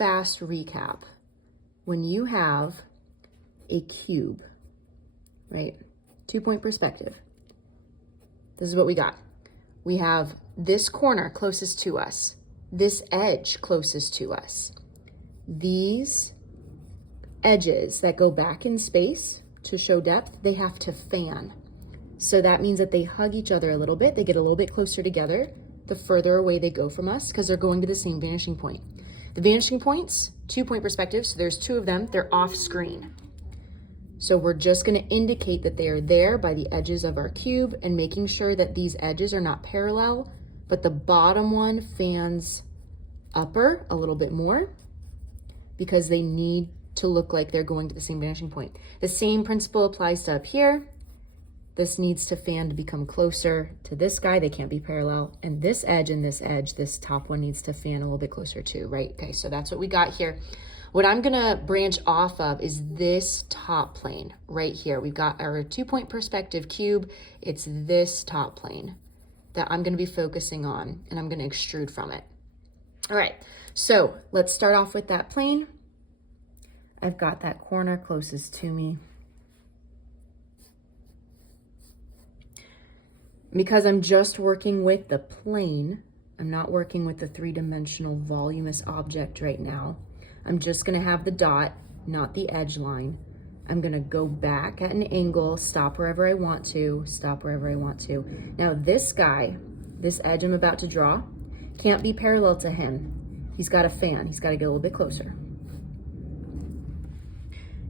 fast recap. When you have a cube, right? 2-point perspective. This is what we got. We have this corner closest to us, this edge closest to us. These edges that go back in space to show depth, they have to fan. So that means that they hug each other a little bit. They get a little bit closer together the further away they go from us because they're going to the same vanishing point. The vanishing points, 2-point perspective, so there's 2 of them, they're off screen. So we're just gonna indicate that they are there by the edges of our cube and making sure that these edges are not parallel, but the bottom one fans upper a little bit more because they need to look like they're going to the same vanishing point. The same principle applies to up here. This needs to fan to become closer to this guy. They can't be parallel. And this edge and this edge, this top one needs to fan a little bit closer too, right? Okay, so that's what we got here. What I'm gonna branch off of is this top plane right here. We've got our 2-point perspective cube. It's this top plane that I'm gonna be focusing on and I'm gonna extrude from it. All right, so let's start off with that plane. I've got that corner closest to me. Because I'm just working with the plane, I'm not working with the 3-dimensional voluminous object right now. I'm just gonna have the dot, not the edge line. I'm gonna go back at an angle, stop wherever I want to, stop wherever I want to. Now this guy, this edge I'm about to draw, can't be parallel to him. He's got a fan, he's gotta get a little bit closer.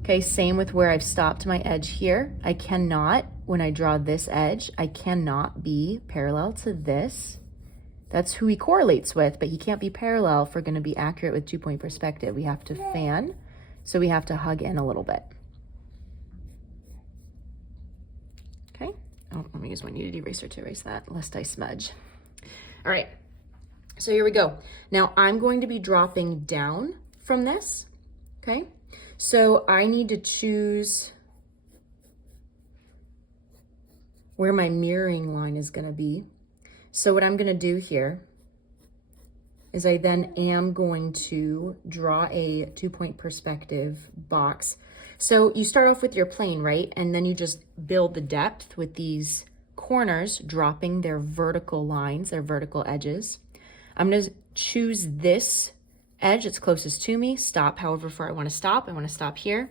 Okay, same with where I've stopped my edge here. I cannot, when I draw this edge, I cannot be parallel to this. That's who he correlates with, but he can't be parallel if we're gonna be accurate with 2-point perspective. We have to fan, so we have to hug in a little bit. Okay, oh, let me use my kneaded eraser to erase that, lest I smudge. All right, so here we go. Now I'm going to be dropping down from this, okay? So I need to choose where my mirroring line is gonna be. So what I'm gonna do here is I then am going to draw a 2-point perspective box. So you start off with your plane, right? And then you just build the depth with these corners dropping their vertical lines, their vertical edges. I'm gonna choose this edge that's closest to me, stop however far I wanna stop. I wanna stop here.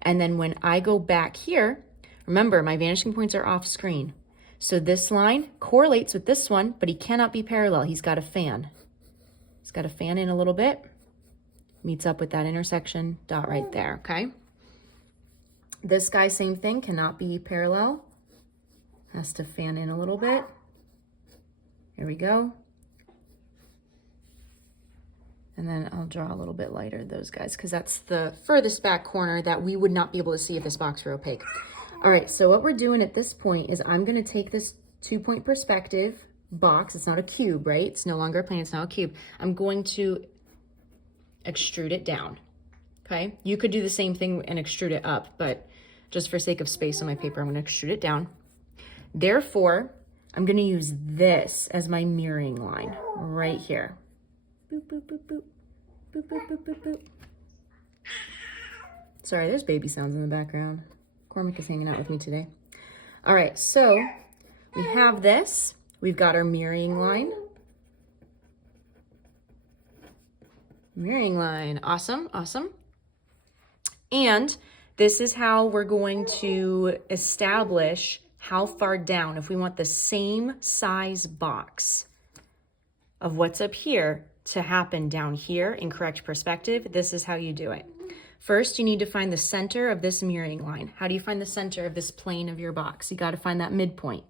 And then when I go back here, remember my vanishing points are off screen. So this line correlates with this one, but he cannot be parallel. He's got a fan. He's got to fan in a little bit, meets up with that intersection dot right there, okay? This guy, same thing, cannot be parallel. Has to fan in a little bit. Here we go. And then I'll draw a little bit lighter those guys because that's the furthest back corner that we would not be able to see if this box were opaque. All right, so what we're doing at this point is I'm gonna take this 2-point perspective box, it's not a cube, right? It's no longer a plane, it's now a cube. I'm going to extrude it down, okay? You could do the same thing and extrude it up, but just for sake of space on my paper, I'm gonna extrude it down. Therefore, I'm gonna use this as my mirroring line right here. Boop, boop, boop, boop, boop, boop, boop, boop, boop. Sorry, there's baby sounds in the background. Cormac is hanging out with me today. All right, so we have this. We've got our mirroring line. Mirroring line, awesome, awesome. And this is how we're going to establish how far down, if we want the same size box of what's up here to happen down here in correct perspective, this is how you do it. First, you need to find the center of this mirroring line. How do you find the center of this plane of your box? You got to find that midpoint.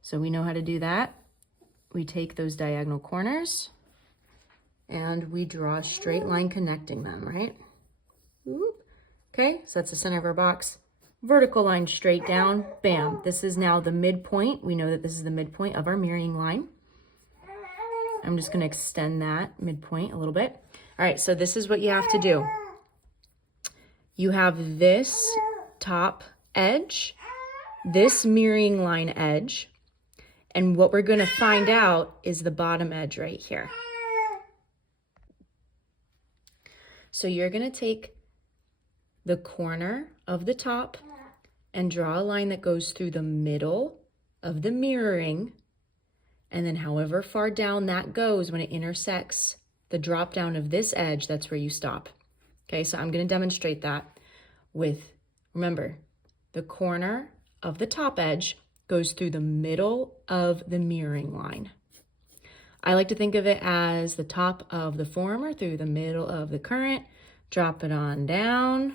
So we know how to do that. We take those diagonal corners and we draw a straight line connecting them, right? Oop. Okay, so that's the center of our box. Vertical line straight down, bam. This is now the midpoint. We know that this is the midpoint of our mirroring line. I'm just gonna extend that midpoint a little bit. All right, so this is what you have to do. You have this top edge, this mirroring line edge, and what we're gonna find out is the bottom edge right here. So you're gonna take the corner of the top and draw a line that goes through the middle of the mirroring, and then however far down that goes when it intersects the drop down of this edge, that's where you stop. Okay, so I'm gonna demonstrate that with, remember, the corner of the top edge goes through the middle of the mirroring line. I like to think of it as the top of the former through the middle of the current, drop it on down,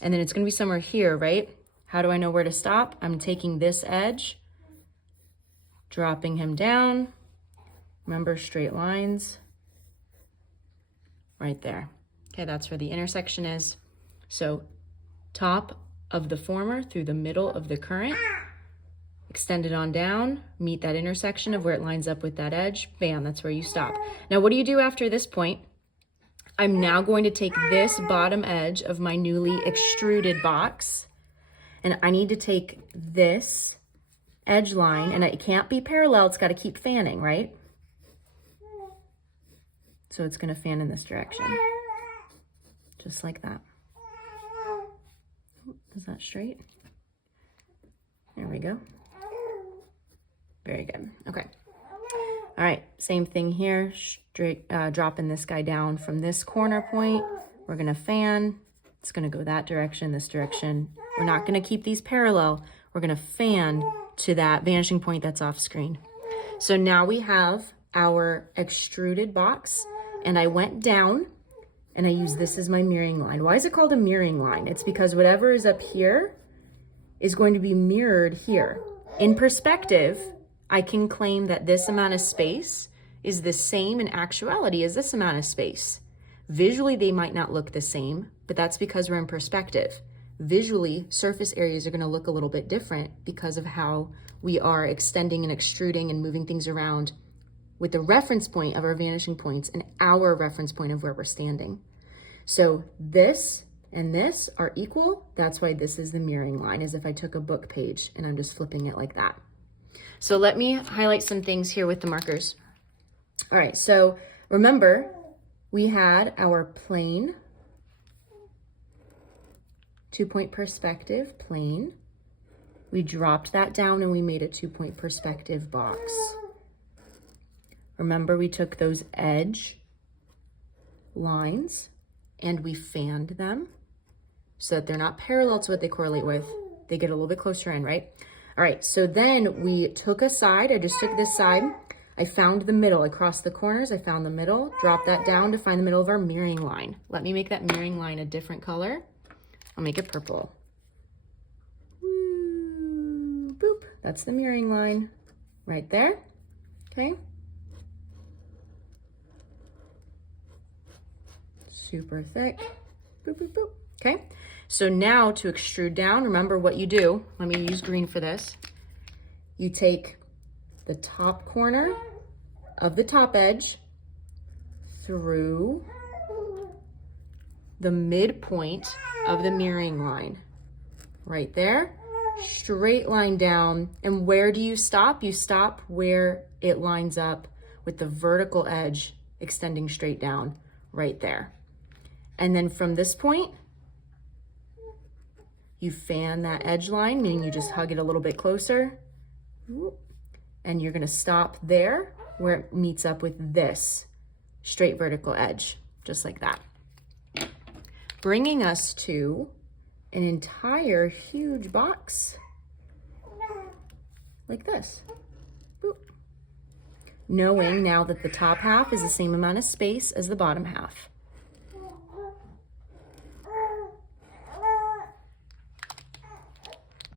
and then it's gonna be somewhere here, right? How do I know where to stop? I'm taking this edge, dropping him down. Remember, straight lines, right there. Okay, that's where the intersection is. So top of the former through the middle of the current, extend it on down, meet that intersection of where it lines up with that edge, bam, that's where you stop. Now, what do you do after this point? I'm now going to take this bottom edge of my newly extruded box, and I need to take this edge line, and it can't be parallel, it's gotta keep fanning, right? So it's gonna fan in this direction, just like that. Is that straight? There we go. Very good, okay. All right, same thing here, straight, dropping this guy down from this corner point. We're gonna fan, it's gonna go that direction, this direction. We're not gonna keep these parallel. We're gonna fan to that vanishing point that's off screen. So now we have our extruded box, and I went down and I use this as my mirroring line. Why is it called a mirroring line? It's because whatever is up here is going to be mirrored here. In perspective, I can claim that this amount of space is the same in actuality as this amount of space. Visually, they might not look the same, but that's because we're in perspective. Visually, surface areas are gonna look a little bit different because of how we are extending and extruding and moving things around with the reference point of our vanishing points and our reference point of where we're standing. So this and this are equal. That's why this is the mirroring line, as if I took a book page and I'm just flipping it like that. So let me highlight some things here with the markers. All right, so remember, we had our plane, 2-point perspective, plane. We dropped that down and we made a 2-point perspective box. Remember, we took those edge lines and we fanned them so that they're not parallel to what they correlate with. They get a little bit closer in, right? All right, so then we took a side. I just took this side. I found the middle. I crossed the corners. I found the middle. Dropped that down to find the middle of our mirroring line. Let me make that mirroring line a different color. I'll make it purple. Boop. That's the mirroring line right there. Okay. Super thick. Boop, boop, boop. Okay. So now to extrude down, remember what you do. Let me use green for this. You take the top corner of the top edge through the midpoint of the mirroring line. Right there. Straight line down. And where do you stop? You stop where it lines up with the vertical edge extending straight down right there. And then from this point, you fan that edge line, meaning you just hug it a little bit closer. And you're gonna stop there where it meets up with this straight vertical edge, just like that. Bringing us to an entire huge box, like this. Boop. Knowing now that the top half is the same amount of space as the bottom half.